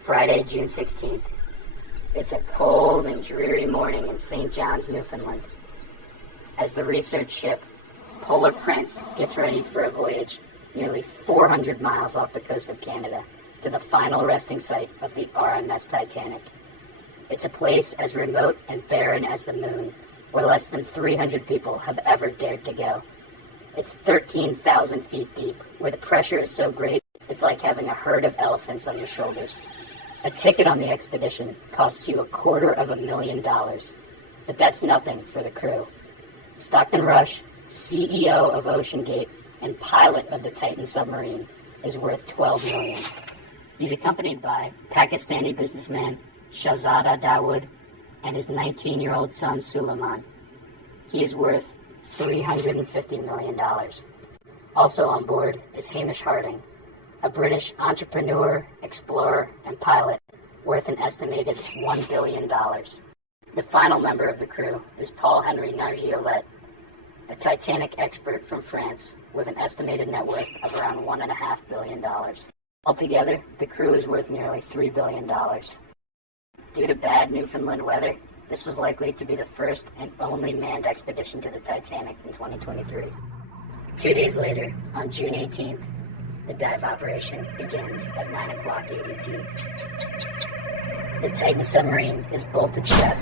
Friday, June 16th. It's a cold and dreary morning in St. John's, Newfoundland, as the research ship Polar Prince gets ready for a voyage nearly 400 miles off the coast of Canada to the final resting site of the RMS Titanic. It's a place as remote and barren as the moon, where less than 300 people have ever dared to go. It's 13,000 feet deep, where the pressure is so great it's like having a herd of elephants on your shoulders. A ticket on the expedition costs you $250,000, but that's nothing for the crew. Stockton Rush, CEO of OceanGate and pilot of the Titan submarine, is worth $12 million. He's accompanied by Pakistani businessman Shahzada Dawood and his 19-year-old son Suleiman. He is worth $350 million. Also on board is Hamish Harding, a British entrepreneur, explorer, and pilot worth an estimated $1 billion. The final member of the crew is Paul-Henri Nargeolet, a Titanic expert from France with an estimated net worth of around $1.5 billion. Altogether, the crew is worth nearly $3 billion. Due to bad Newfoundland weather, this was likely to be the first and only manned expedition to the Titanic in 2023. 2 days later, on June 18th, the dive operation begins at 9 o'clock ADT. The Titan submarine is bolted shut.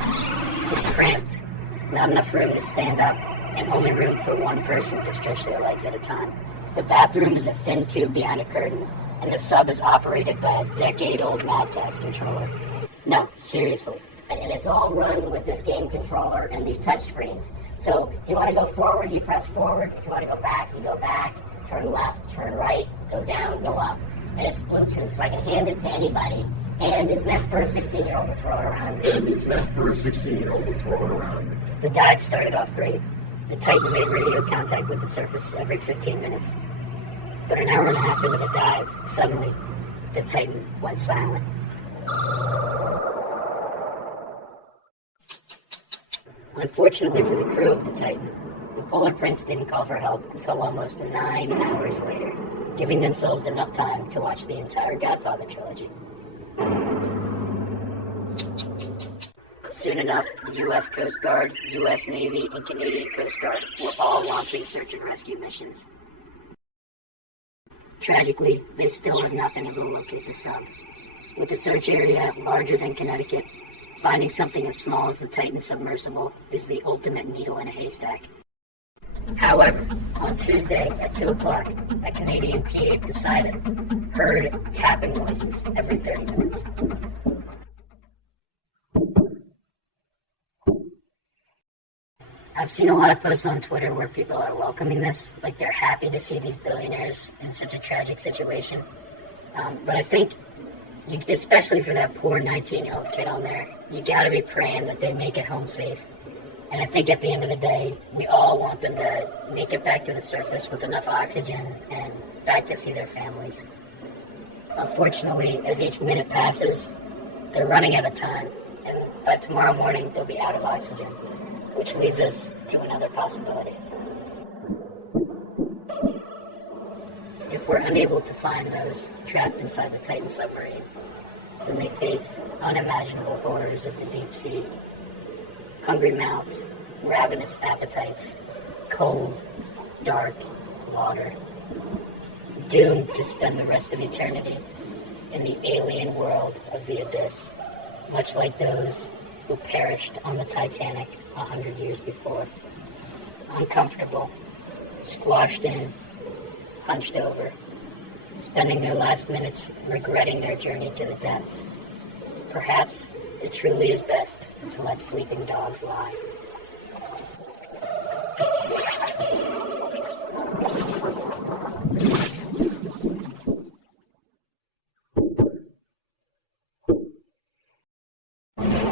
It's cramped, not enough room to stand up, and only room for one person to stretch their legs at a time. The bathroom is a thin tube behind a curtain, and the sub is operated by a decade-old Madcaps controller. No, seriously. And it's all run with this game controller and these touch screens. So if you want to go forward, you press forward. If you want to go back, you go back. Turn left, turn right, go down, go up. And it's Bluetooth, so I can hand it to anybody. And it's meant for a 16-year-old to throw it around. The dive started off great. The Titan made radio contact with the surface every 15 minutes. But an hour and a half into the dive, suddenly, the Titan went silent. Unfortunately for the crew of the Titan, the Polar Prince didn't call for help until almost 9 hours later, giving themselves enough time to watch the entire Godfather trilogy. Soon enough, the U.S. Coast Guard, U.S. Navy, and Canadian Coast Guard were all launching search and rescue missions. Tragically, they still have not been able to locate the sub. With a search area larger than Connecticut, finding something as small as the Titan submersible is the ultimate needle in a haystack. However, on Tuesday at 2 o'clock, a Canadian PA Poseidon heard tapping noises every 30 minutes. I've seen a lot of posts on Twitter where people are welcoming this, like they're happy to see these billionaires in such a tragic situation. But I think, especially for that poor 19-year-old kid on there, you gotta be praying that they make it home safe. And I think at the end of the day, we all want them to make it back to the surface with enough oxygen and back to see their families. Unfortunately, as each minute passes, they're running out of time, and by tomorrow morning, they'll be out of oxygen, which leads us to another possibility. If we're unable to find those trapped inside the Titan submarine, then they face unimaginable horrors of the deep sea. Hungry mouths, ravenous appetites, cold, dark water, doomed to spend the rest of eternity in the alien world of the abyss, much like those who perished on the Titanic 100 years before. Uncomfortable, squashed in, hunched over, spending their last minutes regretting their journey to the depths. Perhaps it truly is best to let sleeping dogs lie. Bye.